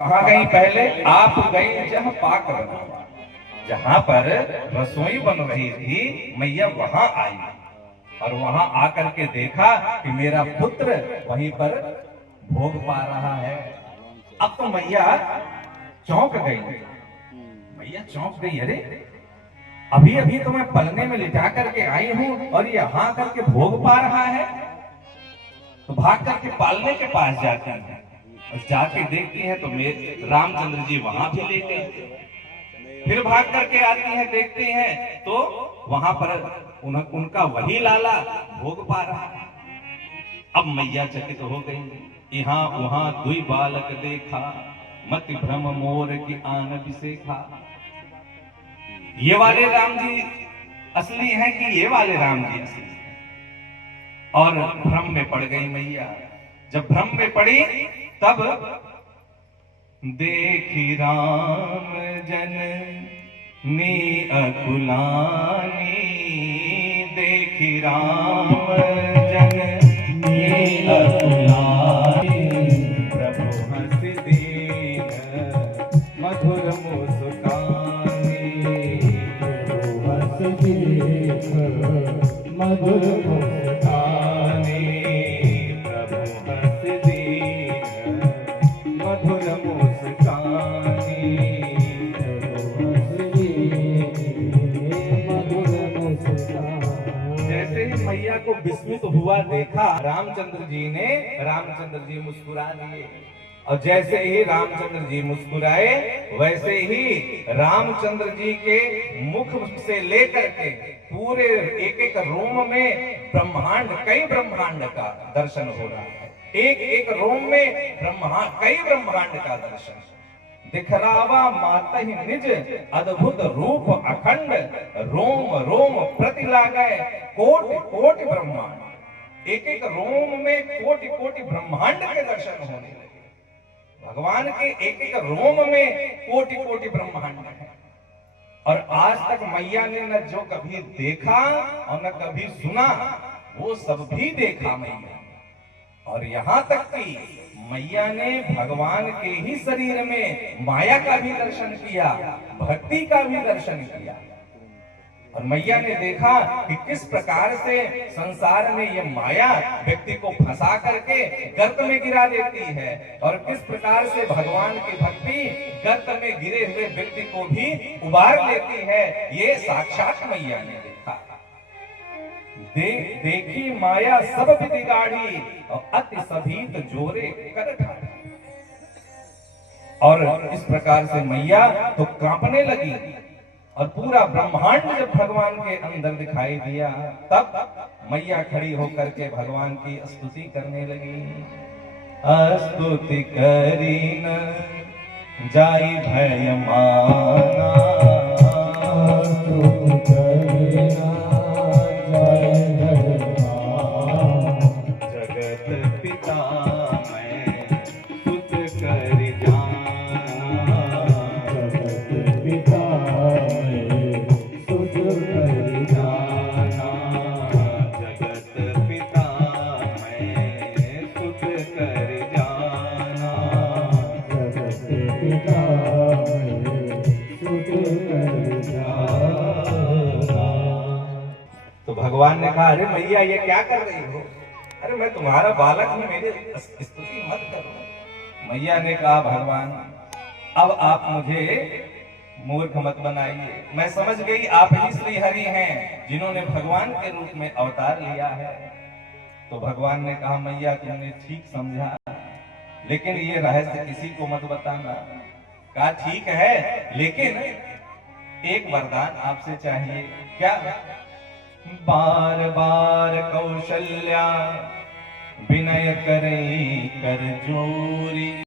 कहाँ गई? पहले आप गई जहाँ पाक बना, जहाँ पर रसोई बन रही थी, मैया वहां आई और वहां आकर के देखा कि मेरा पुत्र वहीं पर भोग पा रहा है। अब तो मैया चौंक गई। मैया चौंक गई, अरे अभी अभी तो मैं पलने में लिटा करके आई हूं और यहाँ करके भोग पा रहा है। तो भाग करके पालने के पास जाती है और जाके देखती है तो मेरे रामचंद्र जी वहां भी लेटे हैं। फिर भाग करके आती है, देखती हैं तो वहां पर उनका वही लाला भोग पा रहा है। अब मैया चकित हो गई। यहाँ वहां दुई बालक देखा, मति भ्रम मोर की आन बिसेखा। ये वाले राम जी असली हैं कि ये वाले राम जी असली हैं? और भ्रम में पड़ गई मैया। जब भ्रम में पड़ी तब देखी राम जन नी अकुलानी, देखी राम जन नी अकुलानी, प्रभु हंस दीन मधुर मुस्कानी, प्रभु हंस दीन मधुर मुस्कानी, प्रभु हंस दीन मधुर मुस्कानी, प्रभु हंस दीन मधुर मुस्कानी। जैसे ही मैया को विस्मित हुआ देखा रामचंद्र जी मुस्कुरा दिए। और जैसे ही रामचंद्र जी मुस्कुराए वैसे ही रामचंद्र जी के मुख से लेकर के पूरे एक एक रोम में ब्रह्मांड, कई ब्रह्मांड का दर्शन हो रहा है। एक एक रोम में ब्रह्मांड, कई ब्रह्मांड का दर्शन। दिखरावा माता ही निज अद्भुत रूप अखंड, रोम रोम प्रति लागै कोटि कोटि ब्रह्मांड। एक एक रोम में कोटि कोटि ब्रह्मांड के दर्शन होने लगे। भगवान के एक एक रोम में कोटि कोटि ब्रह्मांड है। और आज तक मैया ने न जो कभी देखा और न कभी सुना, वो सब भी देखा मैया। और यहाँ तक कि मैया ने भगवान के ही शरीर में माया का भी दर्शन किया, भक्ति का भी दर्शन किया। और मैया ने देखा कि किस प्रकार से संसार में ये माया व्यक्ति को फंसा करके गर्त में गिरा देती है और किस प्रकार से भगवान की भक्ति गर्त में गिरे हुए व्यक्ति को भी उबार लेती है। ये साक्षात मैया ने देखा। देखी माया सब विधि गाढ़ी और अति सभीत जोरे कर ठाढ़ी। और इस प्रकार से मैया तो कांपने लगी। और पूरा ब्रह्मांड जब भगवान के अंदर दिखाई दिया तब मैया खड़ी होकर के भगवान की स्तुति करने लगी। स्तुति करी न जाई भय माना, स्तुति करी न जाई भय माना, जगत पिता मैं सुत करि जाना, जगत पिता तो भगवान ने कहा, अरे मैया ये क्या कर रही हो? अरे मैं तुम्हारा बालक हूं, मेरी स्तुति मत करो। मैया ने कहा, भगवान अब आप मुझे मूर्ख मत बनाइए। मैं समझ गई आप ही श्री हरि हैं जिन्होंने भगवान के रूप में अवतार लिया है। तो भगवान ने कहा, मैया तुमने ठीक समझा, लेकिन ये रहस्य किसी को मत बताना। कहा ठीक है, लेकिन एक वरदान आपसे चाहिए। क्या? बार बार कौशल्या विनय करे कर जोरी।